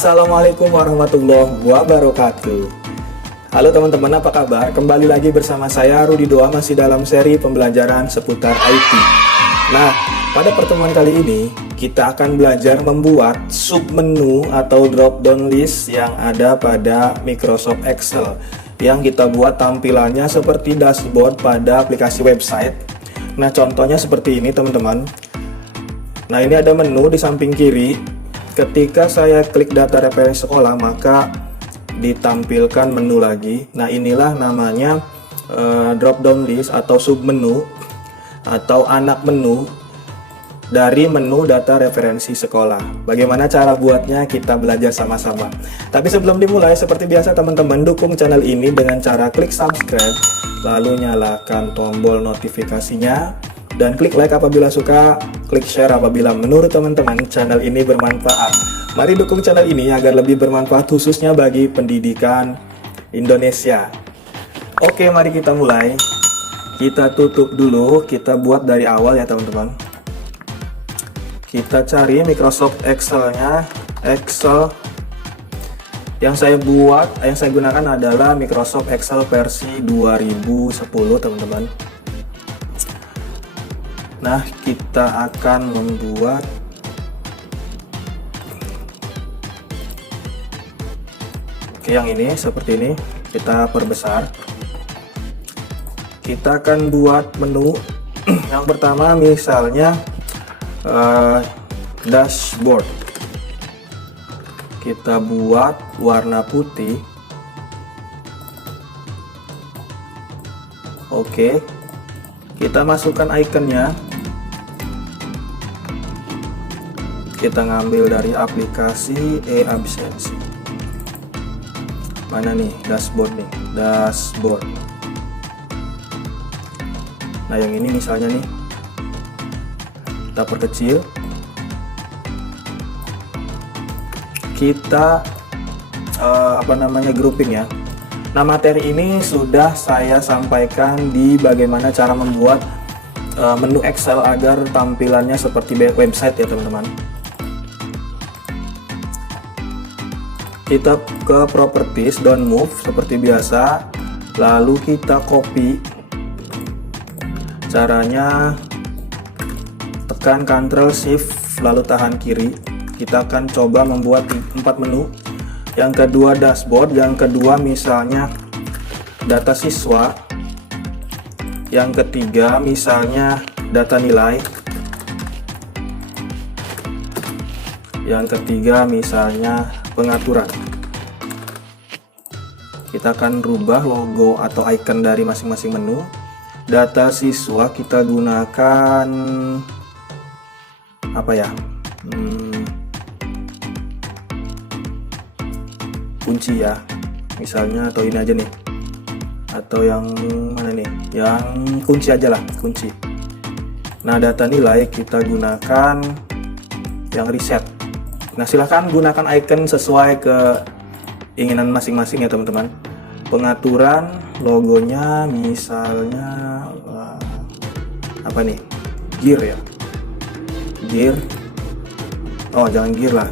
Assalamualaikum warahmatullahi wabarakatuh. Halo teman-teman, apa kabar? Kembali lagi bersama saya Rudi Doa, masih dalam seri pembelajaran seputar IT. Nah, pada pertemuan kali ini kita akan belajar membuat submenu atau drop down list yang ada pada Microsoft Excel, yang kita buat tampilannya seperti dashboard pada aplikasi website. Nah, contohnya seperti ini teman-teman. Nah, ini ada menu di samping kiri. Ketika saya klik data referensi sekolah, maka ditampilkan menu lagi. Nah, inilah namanya drop down list atau submenu atau anak menu dari menu data referensi sekolah. Bagaimana cara buatnya, kita belajar sama-sama. Tapi sebelum dimulai, seperti biasa teman-teman, dukung channel ini dengan cara klik subscribe, lalu nyalakan tombol notifikasinya, dan klik like apabila suka, klik share apabila menurut teman-teman channel ini bermanfaat. Mari dukung channel ini agar lebih bermanfaat, khususnya bagi pendidikan Indonesia. Oke, mari kita mulai. Kita tutup dulu, kita buat dari awal ya teman-teman. Kita cari Microsoft Excel-nya. Excel yang saya buat, yang saya gunakan adalah Microsoft Excel versi 2010 teman-teman. Nah, kita akan membuat yang ini, seperti ini. Kita perbesar. Kita akan buat menu. Yang pertama misalnya dashboard. Kita buat warna putih. Oke. Kita masukkan ikonnya. Kita ngambil dari aplikasi e-absensi. Mana nih? Dashboard nih. Dashboard. Nah, yang ini misalnya nih. Kita perkecil. Kita grouping ya. Nah, materi ini sudah saya sampaikan di bagaimana cara membuat menu Excel agar tampilannya seperti website ya teman-teman. Kita ke properties, don't move seperti biasa, lalu kita copy. Caranya tekan Ctrl Shift lalu tahan kiri. Kita akan coba membuat 4 menu. Yang kedua dashboard, yang kedua misalnya data siswa, yang ketiga misalnya data nilai, yang ketiga misalnya pengaturan. Kita akan rubah logo atau icon dari masing-masing menu. Data siswa kita gunakan apa ya? Kunci ya. Misalnya, atau ini aja nih. Atau yang mana nih? Yang kunci aja lah, kunci. Nah, data nilai kita gunakan yang reset. Nah, silahkan gunakan icon sesuai ke keinginan masing-masing ya teman-teman. Pengaturan logonya misalnya apa nih? Gear ya. Gear. Oh, jangan gear lah.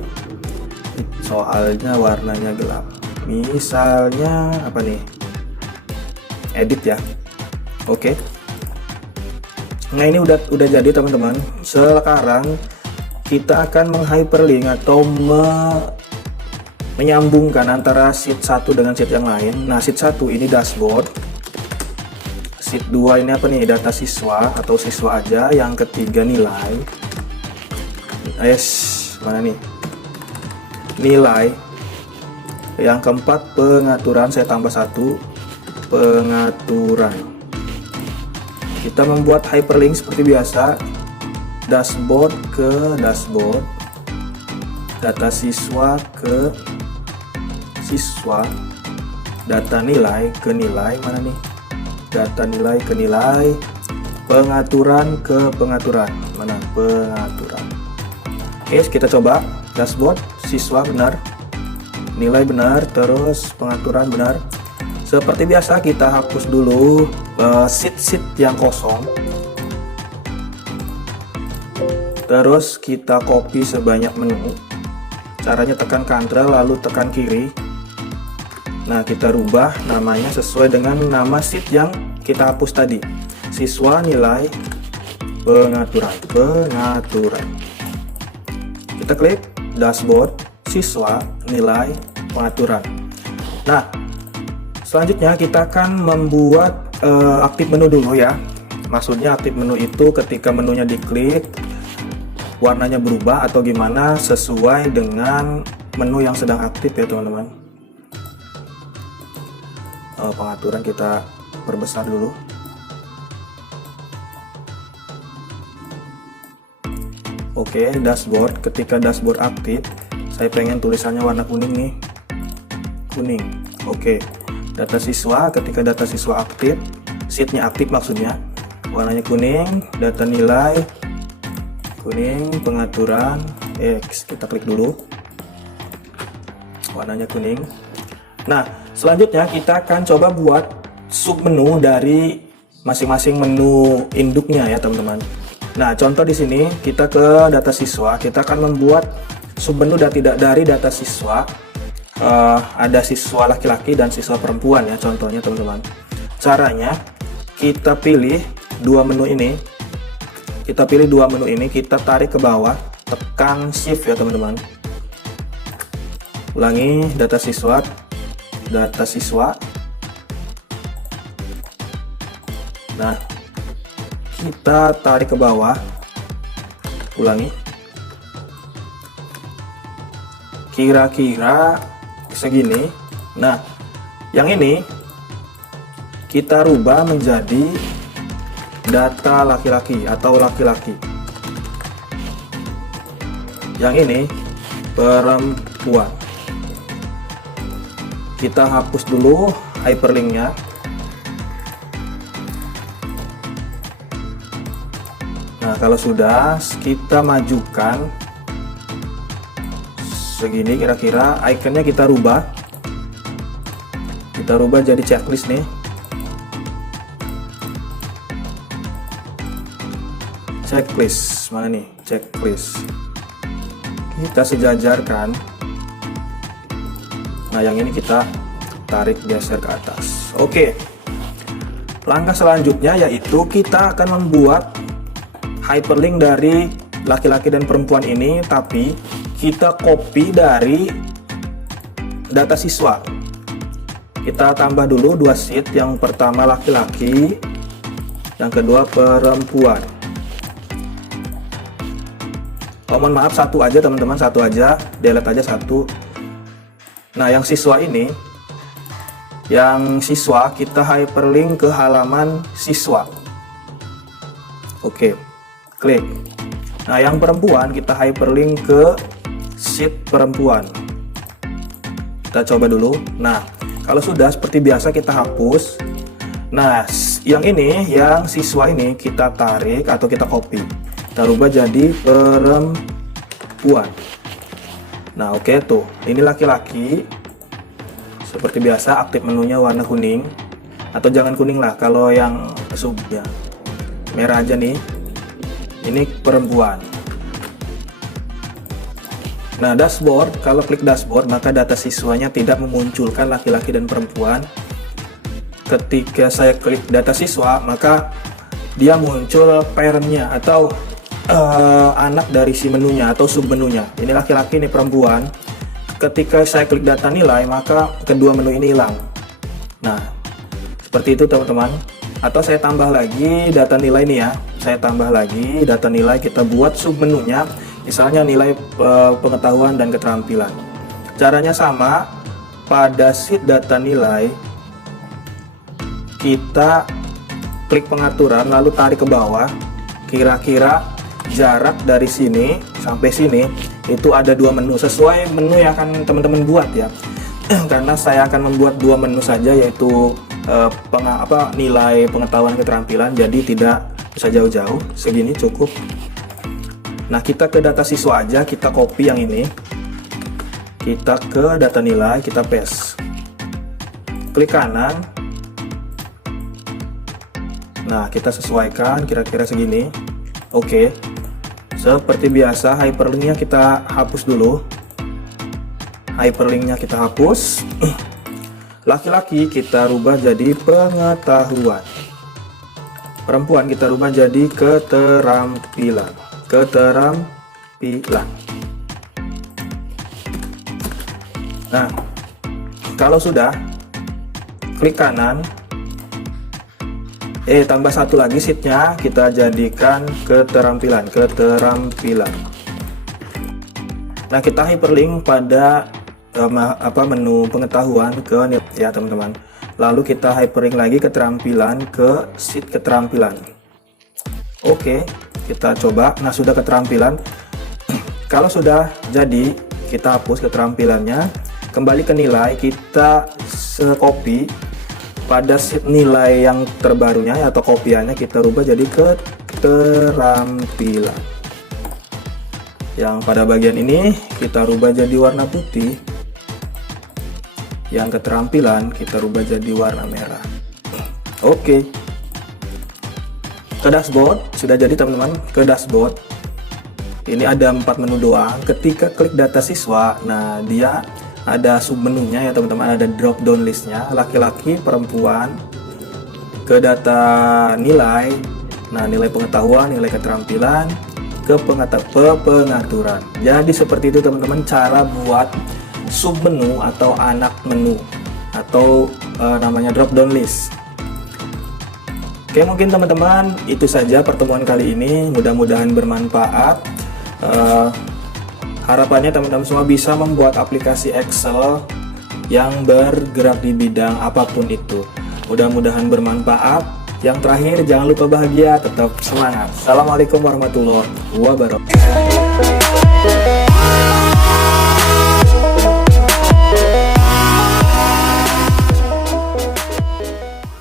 Soalnya warnanya gelap. Misalnya apa nih? Edit ya. Oke. Nah, ini udah jadi teman-teman. Sekarang kita akan menghyperlink atau menyambungkan antara sheet 1 dengan sheet yang lain. Nah, sheet 1 ini dashboard. Sheet 2 ini apa nih? Data siswa atau siswa aja. Yang ketiga nilai. Mana nih? Nilai. Yang keempat pengaturan, saya tambah 1. Pengaturan. Kita membuat hyperlink seperti biasa. Dashboard ke dashboard, data siswa ke siswa, data nilai ke nilai, mana nih? Data nilai ke nilai, pengaturan ke pengaturan, mana? Pengaturan. Oke, kita coba. Dashboard, siswa benar, nilai benar, terus pengaturan benar. Seperti biasa kita hapus dulu sheet-sheet yang kosong. Terus kita copy sebanyak menu. Caranya tekan Ctrl lalu tekan kiri. Nah, kita rubah namanya sesuai dengan nama sheet yang kita hapus tadi. Siswa nilai pengaturan. Kita klik dashboard siswa nilai pengaturan. Nah, selanjutnya kita akan membuat aktif menu dulu ya. Maksudnya aktif menu itu ketika menunya diklik, warnanya berubah atau gimana sesuai dengan menu yang sedang aktif ya teman-teman. Pengaturan kita perbesar dulu. Oke, dashboard. Ketika dashboard aktif, saya pengen tulisannya warna kuning nih. Kuning. Oke. Data siswa, ketika data siswa aktif, sheetnya aktif maksudnya, warnanya kuning. Data nilai kuning, pengaturan X. Kita klik dulu. Warnanya kuning. Nah, selanjutnya kita akan coba buat submenu dari masing-masing menu induknya ya teman-teman. Nah, contoh di sini kita ke data siswa, kita akan membuat submenu dari data siswa. Ada siswa laki-laki dan siswa perempuan ya contohnya teman-teman. Caranya kita pilih dua menu ini. Kita tarik ke bawah, tekan shift ya teman-teman. Ulangi, data siswa. Nah, kita tarik ke bawah. Ulangi. Kira-kira segini. Nah, yang ini kita rubah menjadi data laki-laki atau laki-laki. Yang ini perempuan. Kita hapus dulu hyperlinknya. Nah, kalau sudah, kita majukan segini kira-kira. Ikonnya kita rubah. Kita rubah jadi checklist nih. Checklist, mana nih? Checklist. Kita sejajarkan. Nah, yang ini kita tarik geser ke atas. Oke. Langkah selanjutnya yaitu kita akan membuat hyperlink dari laki-laki dan perempuan ini, tapi kita copy dari data siswa. Kita tambah dulu dua sheet, yang pertama laki-laki, yang kedua perempuan. Mohon maaf, satu aja teman-teman, satu aja, delete aja satu. Nah, yang siswa ini, kita hyperlink ke halaman siswa. Oke, klik. Nah, yang perempuan kita hyperlink ke sheet perempuan. Kita coba dulu. Nah, kalau sudah seperti biasa kita hapus. Nah, yang ini, yang siswa ini kita tarik atau kita copy. Kita rubah jadi perempuan. Nah, oke tuh. Ini laki-laki. Seperti biasa aktif menunya warna kuning. Atau jangan kuning lah, kalau yang sub ya. Merah aja nih. Ini perempuan. Nah, dashboard, kalau klik dashboard maka data siswanya tidak memunculkan laki-laki dan perempuan. Ketika saya klik data siswa, maka dia muncul parentnya atau anak dari si menunya atau submenunya. Ini laki-laki, ini perempuan. Ketika saya klik data nilai, maka kedua menu ini hilang. Nah, seperti itu teman-teman. Atau saya tambah lagi data nilai ini ya. Saya tambah lagi data nilai, kita buat submenunya. Misalnya nilai pengetahuan dan keterampilan. Caranya sama, pada sheet data nilai, kita klik pengaturan lalu tarik ke bawah. Kira-kira jarak dari sini sampai sini itu ada dua menu, sesuai menu yang akan teman-teman buat ya. Karena saya akan membuat dua menu saja, yaitu nilai pengetahuan keterampilan, jadi tidak bisa jauh-jauh, segini cukup. Nah, kita ke data siswa aja, kita copy yang ini, kita ke data nilai, kita paste, klik kanan. Nah, kita sesuaikan kira-kira segini. Oke. Seperti biasa hyperlinknya kita hapus dulu. hyperlinknya kita hapus. Laki-laki kita rubah jadi pengetahuan. Perempuan kita rubah jadi keterampilan. Keterampilan. Nah, kalau sudah, klik kanan. Tambah satu lagi sheetnya, kita jadikan keterampilan. Nah, kita hyperlink pada menu pengetahuan ke ya teman-teman. Lalu kita hyperlink lagi keterampilan ke sheet keterampilan. Oke, kita coba. Nah, sudah keterampilan. Kalau sudah jadi, kita hapus keterampilannya. Kembali ke nilai, kita copy pada sheet nilai yang terbarunya atau kopiannya, kita rubah jadi keterampilan. Yang pada bagian ini kita rubah jadi warna putih. Yang keterampilan kita rubah jadi warna merah. Oke. Ke dashboard, sudah jadi teman-teman. Ke dashboard. Ini ada 4 menu doang. Ketika klik data siswa, nah dia ada submenunya ya teman-teman, ada drop down listnya, laki-laki, perempuan, ke data nilai, nah nilai pengetahuan, nilai keterampilan, ke pengaturan. Jadi seperti itu teman-teman cara buat submenu atau anak menu atau namanya drop down list. Oke, mungkin teman-teman itu saja pertemuan kali ini, mudah-mudahan bermanfaat. Harapannya teman-teman semua bisa membuat aplikasi Excel yang bergerak di bidang apapun itu. Mudah-mudahan bermanfaat. Yang terakhir, jangan lupa bahagia, tetap semangat. Assalamualaikum warahmatullahi wabarakatuh.